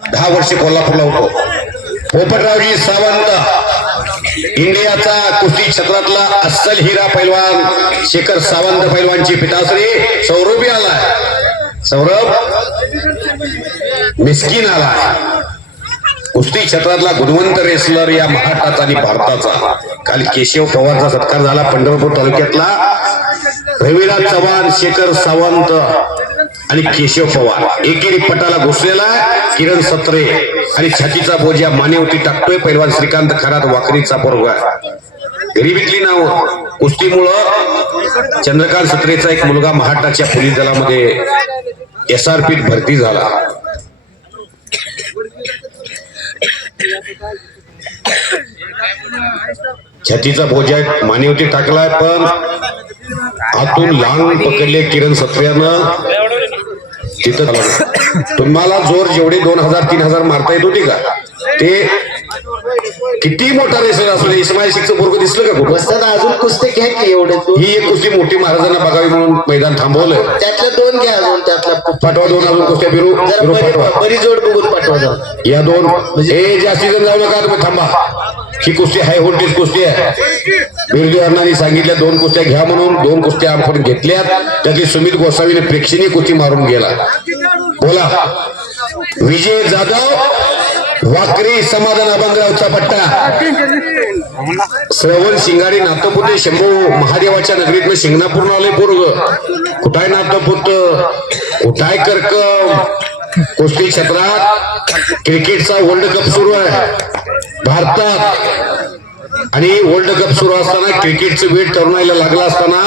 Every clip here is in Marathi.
10 वर्षे कोल्हापूरला होतो. पोपटरावजी सावंत इंडियाचा कुस्ती क्षेत्रातला अस्सल हिरा पैलवान शेखर सावंत पैलवानची पिताश्री सौरभी आलाय. सौरभ मिस्किन आलाय. कुस्ती क्षेत्रातला गुणवंत रेसलर या महाराष्ट्राचा आणि भारताचा. काल केशव पवारचा सत्कार झाला पंढरपूर तालुक्यातला. रविराज चव्हाण, शेखर सावंत आणि केशव पवार एकेरी पटाला घुसलेला. किरण सत्रे आणि छातीचा बोजा मानेवती टाकतोय पैलवान श्रीकांत खरात वाकरीचा पोरगा. गरिबीतली नाव कुस्तीमुळं चंद्रकांत सत्रेचा एक मुलगा महाराष्ट्राच्या पोलीस दलामध्ये SRP भरती झाला. छातीचा बोजा मानेवती टाकलाय पण आतून लांब पकडले किरण सत्र्यानं. तिथं तुम्हाला जोर जेवढे 2000-3000 मारता येत होती का ते किती मोठा रेसर असले इस्माईल शेखचं पोरगं दिसलं का कुठं? अजून कुस्ती घ्या की एवढे. ही एक कुस्ती मोठी महाराजांना बघावी म्हणून मैदान थांबवलंय. त्यातल्या 2 घ्या अजून. त्यातला पाठवा 2 अजून कुस्त्या बिरू पाठवा. बरी जोड बघून पाठवा. या 2 हे जास्ती जण जाऊ नका तुम्ही थांबा. ही कुस्ती हाय व्होल्टेज कुस्ती आहे. बिरजू अण्णांनी सांगितल्या 2 कुस्त्या घ्या म्हणून. 2 कुस्त्या आपण घेतल्यात. त्यातली सुमित गोसावीने प्रेक्षणीय कुस्ती मारून गेला. बोला. विजय जाधव वाकरी समाधान अभंगरावचा पट्टा. श्रवण शिंगारी नातपुते शंभू महादेवाच्या नगरीतनं शिंगणापूर आले पोरग. कुठाय नातपुत कुठाय कर्क. कुस्ती क्षेत्रात क्रिकेटचा वर्ल्ड कप सुरू आहे भारतात आणि वर्ल्ड कप सुरू असताना क्रिकेटचं वेळ तरुणाईला लागला असताना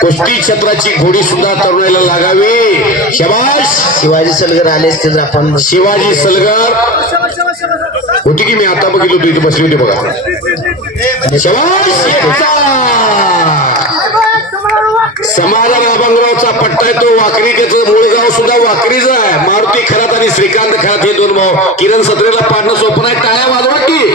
कुस्ती क्षेत्राची घोडी सुद्धा तरुणाईला लागावी. शाबाश. शिवाजी सलगर आले असते. आपण शिवाजी सलगर होती की मी आता बघितलं होतो इथे बसली होती बघा. शाबाश. समाधान अभंगरावचा पट्टा आहे तो वाकरी. त्याचं मूळ गाव सुद्धा वाकरीच आहे. मारुती खरात आणि श्रीकांत खरात हे 2 भाऊ. किरण सत्रेला पाडणं सोपं आहे. टाळ्या वाजवा की.